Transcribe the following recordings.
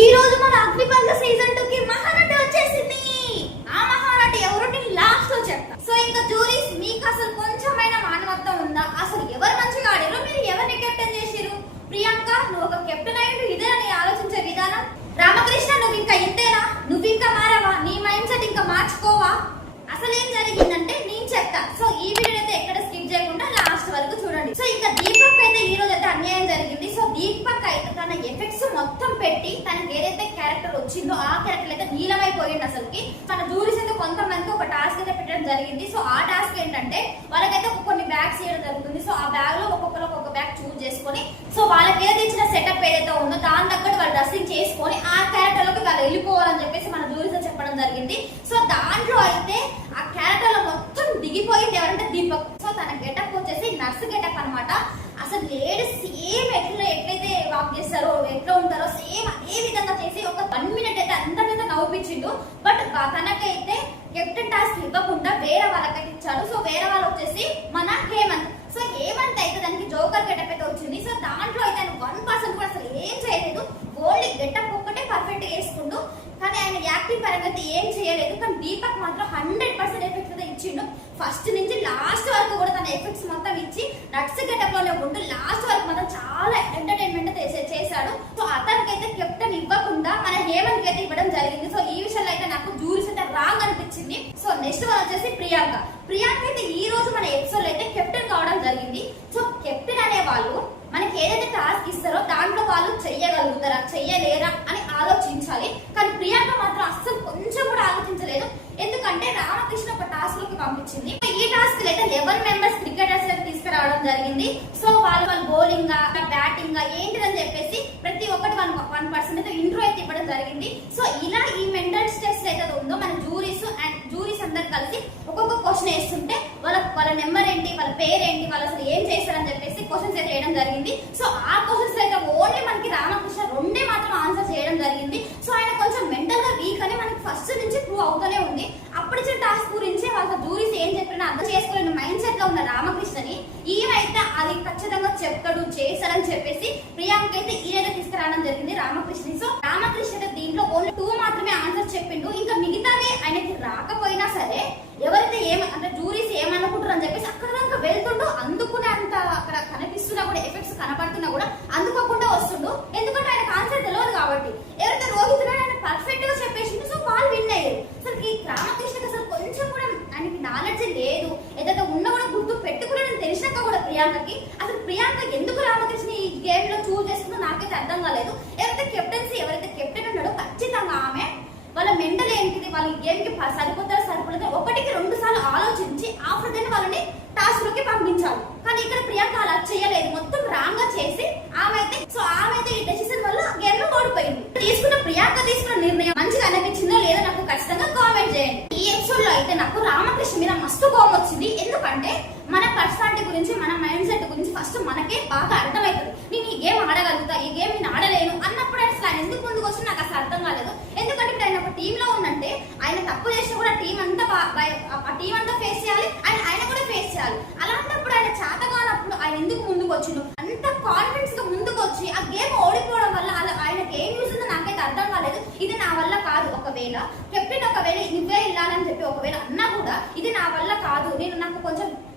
ఈ రోజు మన అగ్నిపర్వ సీజన్ 2 కి మహానటి వచ్చేసింది. ఆ మహానటి ఎవరో నేను లాస్ట్ లో చెప్తా. సో ఇంకా జూరీస్ మీకు అసలు కొంచెమైనా మానవత్వం ఉందా? అసలు ఎవరు మంచిగా ఆడారో, మీరు ఎవరిని కెప్టెన్ చేసిరు? ప్రియాంక నువ్వు ఒక కెప్టెన్ అయ్యి ఇదే నీ ఆలోచించే విధానం. రామకృష్ణ నువ్వు ఇంకా ఇంతేనా? నువ్వు ఇంకా మారవా? నీ మైండ్ సెట్ ఇంకా మార్చుకోవా? అసలు ఏం జరిగిందంటే నేను చెప్తా. సో ఈ వీడియో అయితే ఎక్కడ స్కిప్ చేయకుండా లాస్ట్ వరకు చూడండి. సో ఇంకా దీపక్ అయితే ఈ రోజు అయితే అన్యాయం జరిగింది. సో దీపక్ అయితే తన ఎఫెక్ట్స్ మొత్తం పెట్టి తనకి ఏదైతే క్యారెక్టర్ వచ్చిందో ఆ క్యారెక్టర్ అయితే నీలమైపోయింది. అసలుకి తన జూరీస్ అయితే కొంతమందికి ఒక టాస్క్ అయితే పెట్టడం జరిగింది. సో ఆ టాస్క్ ఏంటంటే వాళ్ళకైతే కొన్ని బ్యాగ్స్ ఇవ్వడం జరుగుతుంది. సో ఆ బ్యాగ్ లో ఒక్కొక్కరు ఒక్కొక్క బ్యాగ్ చూస్ చేసుకొని సో వాళ్ళకి ఏది ఇచ్చిన సెటప్ ఏదైతే ఉందో దాని తగ్గట్టు వాళ్ళు డ్రెస్సింగ్ చేసుకొని ఆ క్యారెక్టర్ లోకి వాళ్ళు వెళ్ళిపోవాలని చెప్పేసి మన జూరీస్ చెప్పడం జరిగింది. సో దాంట్లో అయితే ఆ క్యారెక్టర్ లో మొత్తం దిగిపోయింది ఎవరంటే దీపక్. సో తన గెటప్ వచ్చేసి నర్స్ గెటప్ అనమాట. అసలు లేడీస్ సేమ్ ఎట్లయితే వాక్ చేస్తారో ఎట్లా ఉంటారో సేమ్ అదే విధంగా చేసి ఒక 1 మినిట్ అయితే అందరికైతే నవ్వుపించిండు. బట్ తనకైతే కెప్టెన్ టాస్క్ ఇవ్వకుండా వేరే వాళ్ళకైతే ఇచ్చాడు. సో వేరే వాళ్ళు వచ్చేసి మన హేమంత్. సో హేమంత్ అయితే దానికి జోకర్ గెటప్ అయితే వచ్చింది. సో దాంట్లో అయితే ఆయన 1% కూడా అసలు ఏం చేయలేదు. ఓన్లీ గెటప్ ఒక్కటే పర్ఫెక్ట్ గా వేసుకుంటూ కానీ ఆయన యాక్టింగ్ పరంగా ఏం చేయలేదు. కానీ దీపక్ మాత్రం 100% ఎఫెక్ట్స్ అయితే ఇచ్చిండు. ఫస్ట్ నుంచి లాస్ట్ వరకు కూడా తన ఎఫెక్ట్స్ మొత్తం ఇచ్చి నట్స్ గెటప్ లోనే ఉంటూ లాస్ట్ వరకు మాత్రం చాలా ఎంటర్టైన్మెంట్ చేశాడు. సో అతనికైతే కెప్టెన్ ఇవ్వకుండా మన హేమంత్ అయితే ఇవ్వడం జరిగింది. సో ఈ విషయంలో అయితే నాకు జూరీస్ అయితే రాంగ్ అనిపించింది. సో నెక్స్ట్ వన్ వచ్చేసి ప్రియాంక. ప్రియాంక అయితే ఈ రోజు మన ఎపిసోడ్ అయితే కెప్టెన్ కావడం జరిగింది. సో కెప్టెన్ అనే వాళ్ళు మనకి ఏదైతే టాస్క్ ఇస్తారో దాంట్లో వాళ్ళు చెయ్యగలుగుతారా చెయ్యలేరా అని ఆలోచించాలి. కానీ ప్రియాంక మాత్రం అస్సలు కొంచెం కూడా ఆలోచించలేదు. ఎందుకంటే రామకృష్ణ ఒక టాస్క్ లోకి పంపించింది. ఈ టాస్క్ అయితే 11 మెంబర్స్ క్రికెటర్స్ తీసుకురావడం జరిగింది. సో వాళ్ళు బౌలింగ్ బ్యాటింగ్ ఏంటిదని చెప్పేసి ప్రతి ఒక్కటి 1% అయితే ఇంట్రో అయితే ఇవ్వడం జరిగింది. సో ఇలా ఈ మెంటల్ స్ట్రెస్ అయితే ఉందో మన జూరీస్ అందరు కలిసి ఒక్కొక్క క్వశ్చన్ వేస్తుంటే వాళ్ళ నెంబర్ ఏంటి, వాళ్ళ పేరేంటి, వాళ్ళు అసలు ఏం చేస్తారని చెప్పేసి క్వశ్చన్స్ అయితే వేయడం జరిగింది. సో ఆ క్వశ్చన్స్ అయితే ఓన్లీ మనకి రామకృష్ణ 2 మాత్రం ఆన్సర్ చేయడం జరిగింది. సో ఆయన కొంచెం మెంటల్ గా వీక్ అని మనకి ఫస్ట్ నుంచి ప్రూవ్ అవుతూనే ఉంది. అప్పుడు ఇచ్చిన టాస్క్ గురించి వాళ్ళ జూరీస్ ఏం చెప్పినా అర్థం చేసుకోలేని మైండ్ సెట్ లో ఉన్న రామకృష్ణని ఈయనైతే అది ఖచ్చితంగా చెప్తాడు చేస్తాడని చెప్పేసి ప్రియాంక అయితే ఈయన తీసుకురావడం జరిగింది రామకృష్ణ. సో రామకృష్ణ దీంట్లో ఓన్లీ 2 మాత్రమే ఆన్సర్ చెప్పిండు. ఇంకా మిగతావి ఆయనకి రాకపోయినా సరే ఎవరైతే అంటే జూరీస్ ఏమనుకుంటారు అని చెప్పేసి అక్కడ దాకా వెళ్తుండో అందుకునే అంత అక్కడ కనిపిస్తున్నా కూడా ఎఫెక్ట్స్ కనపడుతున్నా కూడా అందుకోకుండా వస్తుండు. ఎందుకంటే ఆయనకు ఆన్సర్ తెలియదు కాబట్టి. ఎవరైతే రోహిత్ ఆయన పర్ఫెక్ట్ గా చెప్పేసిండు. సో వాళ్ళు విన్ అయ్యారు. అసలు రామకృష్ణకి అసలు కొంచెం కూడా ఆయనకి నాలెడ్జ్ లేదు. ఏదైతే ఉన్నా కూడా గుర్తు పెట్టుకుని తెలిసినాక కూడా ప్రియాంకకి అసలు ప్రియాంక ఎందుకు రామకృష్ణ ఈ గేమ్ లో చూస్ చేసుకుందో నాకైతే అర్థం కాలేదు. ఎవరైతే కెప్టెన్ ఉన్నాడో ఖచ్చితంగా ఆమె వాళ్ళ మెంటల్ ఏంటిది, వాళ్ళ గేమ్ కి సరిపోతారో సరిపోలేదు 1కి 2 సార్లు ఆలోచించి ఆఫ్టర్ దెన్ వాళ్ళని టాస్క్ లోకి పంపించాలి. కానీ ఇక్కడ ప్రియాంక అలా చేయలేదు. మొత్తం రాంగ్ గా చేసి ఆమె అయితే ఈ డెసిషన్ వల్ల గేమ్ లో ఓడిపోయింది. ప్రియాంక తీసుకున్న నిర్ణయం మంచిగా అనిపించిందో లేదో నాకు ఖచ్చితంగా కామెంట్ చేయండి. ఈ ఎపిసోడ్ లో అయితే నాకు రామకృష్ణ మీద మస్తు కోపం వచ్చింది. ఎందుకంటే మన పర్సనాలిటీ గురించి మన మైండ్ సెట్ గురించి ఫస్ట్ మనకే బాగా అర్థమవుతుంది. నేను ఈ గేమ్ ఆడగలుగుతా, ఈ గేమ్ నేను ఆడలేను అన్నప్పుడు అసలు ఆయన ఎందుకు ముందుకు వచ్చి నాకు అసలు అర్థం కాలేదు. ఎందుకంటే ఇప్పుడు ఆయన ఒక టీమ్ లో ఉన్నంటే ఆయన తప్పు చేసినా కూడా టీం అంతా ఫేస్ చేయాలి, ఆయన కూడా ఫేస్ చేయాలి. అలాంటప్పుడు ఆయన చేత కానప్పుడు ఆయన ఎందుకు ముందుకు వచ్చిండు? అంత కాన్ఫిడెన్స్ గా ముందుకు వచ్చి ఆ గేమ్ ఓడిపోవడం వల్ల ఆయనకి ఏం యూజ్ ఉందో నాకైతే అర్థం కాలేదు. ఇది నా వల్ల కాదు. ఒకవేళ కెప్టెన్ నువ్వే వెళ్ళాలని చెప్పి ఒకవేళ అన్నా కూడా ఇది నా వల్ల కాదు,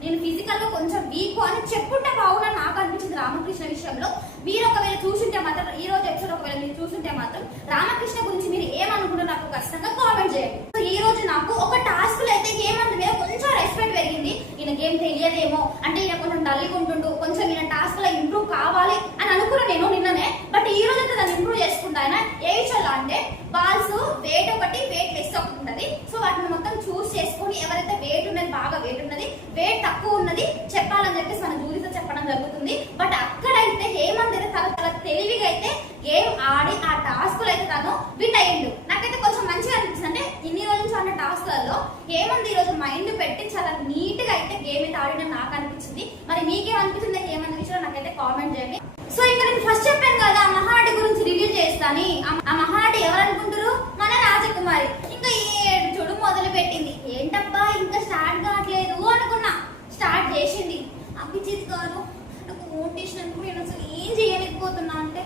నేను ఫిజికల్ గా కొంచెం వీక్ అని చెప్పుంటే బాగున్నా నాకు అనిపించింది రామకృష్ణ విషయంలో. మీరు ఒకవేళ చూసుంటే మాత్రం ఈ రోజు ఎపిసోడ్ ఒకవేళ మీరు చూసుంటే మాత్రం రామకృష్ణ గురించి మీరు ఏమనుకుంటారో నాకు ఖచ్చితంగా కామెంట్ చేయండి. సో ఈ రోజు నాకు ఒక టాస్క్ లో అయితే హేమంత్ మీద కొంచెం రెస్పెక్ట్ పెరిగింది. ఈయన గేమ్ తెలియదేమో అంటే ఈయన కొంచెం డల్గా ఉంటుండు, కొంచెం ఈయన టాస్క్ లో ఇంప్రూవ్ కావాలి అని అనుకున్నా నేను నిన్ననే. బట్ ఈ రోజు అయితే దాన్ని ఇంప్రూవ్ చేసుకుంటా. ఆయన ఏ విషయంలో అంటే బాల్స్ వెయిట్ లెస్ ఒకటి ఉంటది. సో వాటిని మొత్తం చూస్ చేసుకుని ఎవరైతే వెయిట్ ఉన్నది బాగా వెయిట్ ఉన్నది వెయిట్ తక్కువ ఉన్నది చెప్పాలని చెప్పేసి మన జూరీతో చెప్పడం జరుగుతుంది. బట్ అక్కడైతే హేమంత్ అయితే తన తెలివిగా అయితే గేమ్ ఆడి ఆ టాస్క్ లో అయితే తను విన్ అయ్యిండు. నాకైతే కొంచెం మంచిగా అనిపించింది. అంటే ఇన్ని రోజులు ఆడిన టాస్క్ లలో హేమంత్ ఈ రోజు మైండ్ పెట్టి చాలా నీట్ గా అయితే గేమ్ అయితే ఆడిన నాకు అనిపించింది. మరి మీకేమనిపించింది హేమంత్ విషయంలో నాకైతే కామెంట్ చేయండి. సో ఇంకా నేను ఫస్ట్ చెప్పాను కదా ఆ మహానటి గురించి రివ్యూ చేస్తాను. ఆ మహానటి ఎవరనుకుంటారు? మన రాజకుమారి. ఇంకా 7 చూడు మొదలు పెట్టింది. ఏంటబ్బా ఇంకా స్టార్ట్ కావట్లేదు అనుకున్నా. స్టార్ట్ చేసింది. అభిజిత్ గారు నాకు మోటివేషన్ అనుకుని నేను అసలు ఏం చేయలేకపోతున్నా అంటే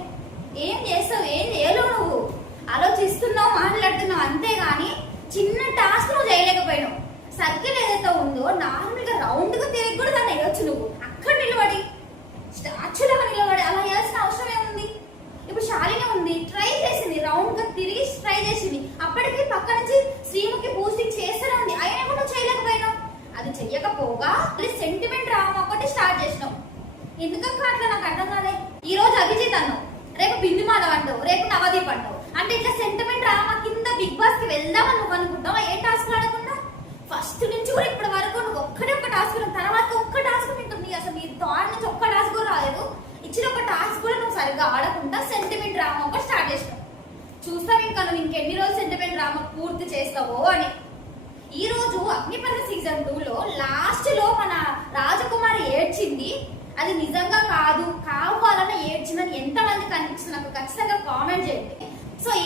ఏం చేస్తావు, ఏం చేయలేవు నువ్వు. సర్కిల్ ఏదైతే ఉందో నార్మల్ గా రౌండ్ గా తిరిగి కూడా దాన్ని వేయొచ్చు. నువ్వు అక్కడ నిలబడి స్టాచ్యూలాగా నిలబడి అలా వేయాల్సిన అవసరం ఏముంది? ఇప్పుడు శాలిని ఉంది, ట్రై చేసింది, రౌండ్ గా తిరిగి ట్రై చేసింది. అప్పటికి పక్క నుంచి శ్రీముఖి బూస్టింగ్ చేస్తూనే ఉంది, అయినా కూడా నువ్వు చేయలేకపోయినావు. అది చెయ్యకపోగా సెంటిమెంట్ డ్రామా ఒకటి స్టార్ట్ చేసినావు. ఎందుకక్క అట్లా నాకు అర్థం కాలే. ఈ రోజు అభిజిత్ అన్నావు, రేపు బిందు మాధవ్ అంటావు, రేపు నవదీప్ అంటావు. అంటే ఇట్లా సెంటిమెంట్ డ్రామా కింద బిగ్ బాస్ కి వెళ్దామని నువ్వు అనుకుంటావా? ఏ టాస్క్ ఆడకుండా ఫస్ట్ నుంచి కూడా ఇప్పటి వరకు నువ్వు ఒక్కడే ఒక్క టాస్క్, తర్వాత ఒక్క టాస్క్ ఉంటుంది. అసలు నీ థాట్ నుంచి ఒక్క టాస్క్ కూడా రాలేదు. ఇచ్చిన ఒక టాస్క్ కూడా నువ్వు సరిగ్గా ఆడకుండా సెంటిమెంట్ డ్రామా ఒకటి స్టార్ట్ చేసినావు. చూస్తావు ఇంకా నువ్వు ఇంకెన్ని రోజులు సెంటిమెంట్ డ్రామా పూర్తి చేస్తావో అని. ఈ రోజు అగ్నిపర్వ సీజన్ 2లో లాస్ట్ లో మన రాజకుమారి ఏడ్చింది, అది నిజంగా కాదు, కావాలని ఏడ్చిందని ఎంతమంది కనిపిస్తుంది నాకు ఖచ్చితంగా కామెంట్ చేయండి. సో ఈ